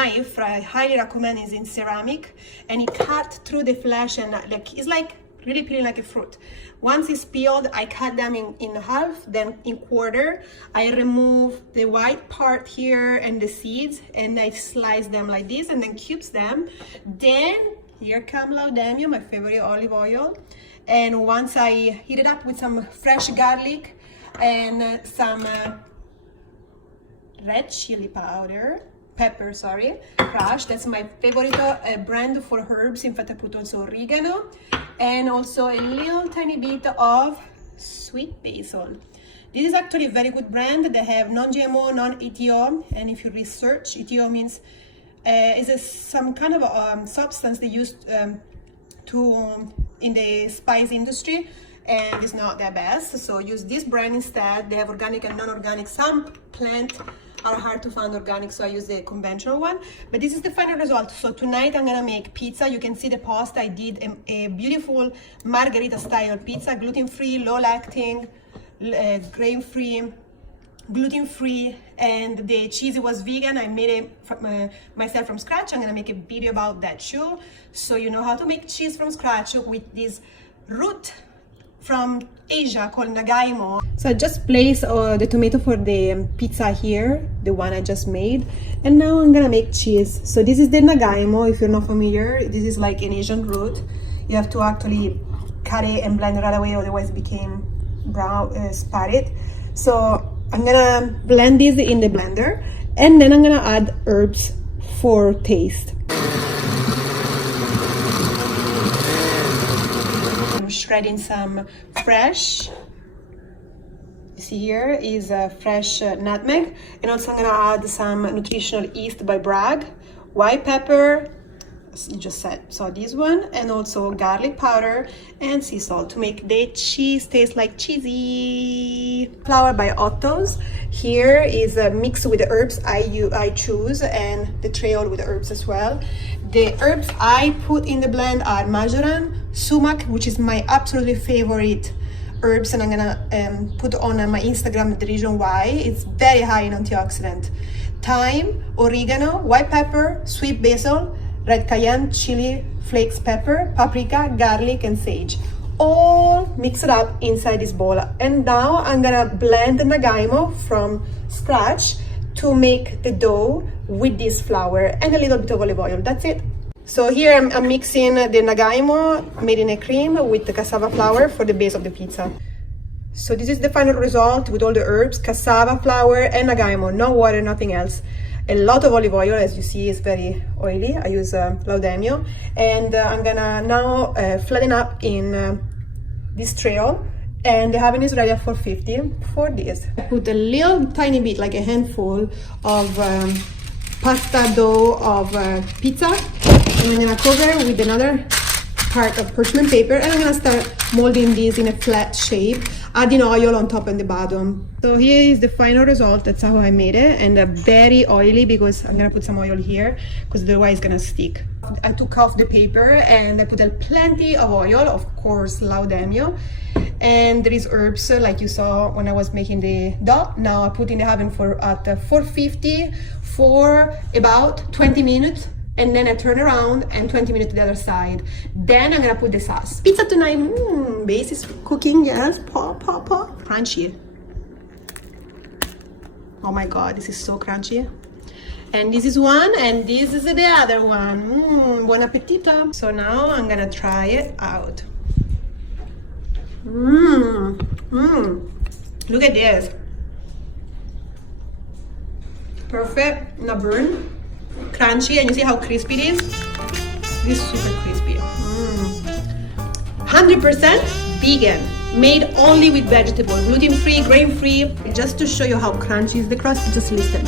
knife I highly recommend is in ceramic, and it cut through the flesh, and like it's like really peeling like a fruit. Once it's peeled, I cut them in half, then in quarter. I remove the white part here and the seeds, and I slice them like this, and then cubes them. Then here comes Laudemio, my favorite olive oil. And once I heat it up with some fresh garlic and some red chili pepper, crushed. That's my favorite brand for herbs. In fact, I put also oregano and also a little tiny bit of sweet basil. This is actually a very good brand. They have non-GMO, non-ETO, and if you research, ETO means some kind of substance they use in the spice industry, and it's not the best. So use this brand instead. They have organic and non-organic. Some plant are hard to find organic, so I use the conventional one. But this is the final result. So tonight I'm gonna make pizza. You can see the post. I did a beautiful margherita style pizza, gluten-free, low lectin, grain-free, gluten-free, and the cheese was vegan. I made it myself from scratch. I'm gonna make a video about that too, so you know how to make cheese from scratch with this root from Asia called nagaimo. So I just placed the tomato for the pizza here, the one I just made, and now I'm gonna make cheese. So this is the nagaimo. If you're not familiar, this is like an Asian root. You have to actually cut it and blend it right away, otherwise it became brown, spotted. So I'm gonna blend this in the blender, and then I'm gonna add herbs for taste. I'm shredding some fresh, you see here is a fresh nutmeg, and also I'm gonna add some nutritional yeast by Bragg, white pepper, you just said, so this one, and also garlic powder and sea salt to make the cheese taste like cheesy. Flour by Otto's. Here is a mix with the herbs I choose, and the trail with the herbs as well. The herbs I put in the blend are marjoram, sumac, which is my absolutely favorite herbs, and I'm gonna put on my Instagram the reason why. It's very high in antioxidant. Thyme, oregano, white pepper, sweet basil, red cayenne, chili flakes, pepper, paprika, garlic, and sage. All mixed up inside this bowl. And now I'm gonna blend the nagaimo from scratch to make the dough with this flour and a little bit of olive oil. That's it. So here I'm mixing the nagaimo made in a cream with the cassava flour for the base of the pizza. So this is the final result with all the herbs, cassava flour and nagaimo, no water, nothing else. A lot of olive oil, as you see, is very oily. I use Laudemio, and I'm gonna now flatten up in this trail, and the oven is ready at 450 for this. I put a little tiny bit, like a handful of pasta dough of pizza, and I'm gonna cover with another part of parchment paper, and I'm gonna start molding this in a flat shape, adding oil on top and the bottom. So here is the final result. That's how I made it, and very oily because I'm gonna put some oil here because otherwise it's gonna stick. I took off the paper and I put plenty of oil, of course Laudemio, and there is herbs like you saw when I was making the dough. Now I put in the oven at 450 for about 20 minutes, and then I turn around and 20 minutes to the other side. Then I'm gonna put the sauce. Pizza tonight, base is cooking, yes, crunchy. Oh my God, this is so crunchy. And this is one, and this is the other one. Buon appetito. So now I'm gonna try it out. Look at this. Perfect, not burn. Crunchy, and you see how crispy it is? This is super crispy. 100% vegan, made only with vegetables, gluten-free, grain-free. Just to show you how crunchy is the crust, just listen.